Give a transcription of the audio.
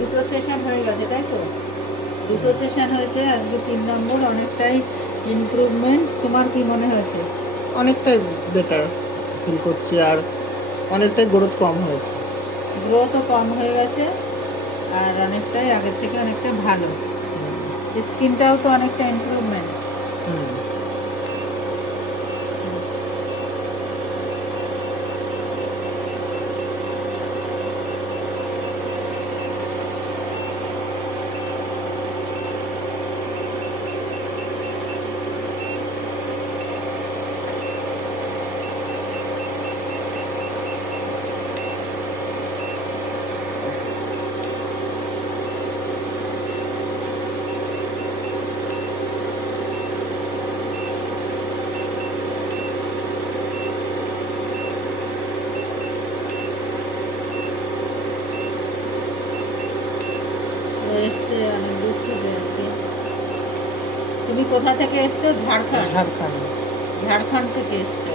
দুটো সেশন হয়ে গেছে, তাই তো? দুটো সেশন হয়েছে, আজকে 3 নম্বর। অনেকটাই ইমপ্রুভমেন্ট। তোমার কি মনে হয়েছে? অনেকটাই বেটার ফিল করছি, আর অনেকটাই গ্রোথ কম হয়েছে। গ্রোথও কম হয়ে গেছে, আর অনেকটাই আগের থেকে অনেকটা ভালো। হুম। স্কিনটাও তো অনেকটা ইমপ্রুভমেন্ট। হুম। এসছে অনেক দূর থেকে আর কি। তুমি কোথা থেকে এসছো? ঝাড়খণ্ড? ঝাড়খণ্ড। ঝাড়খণ্ড থেকে এসছে।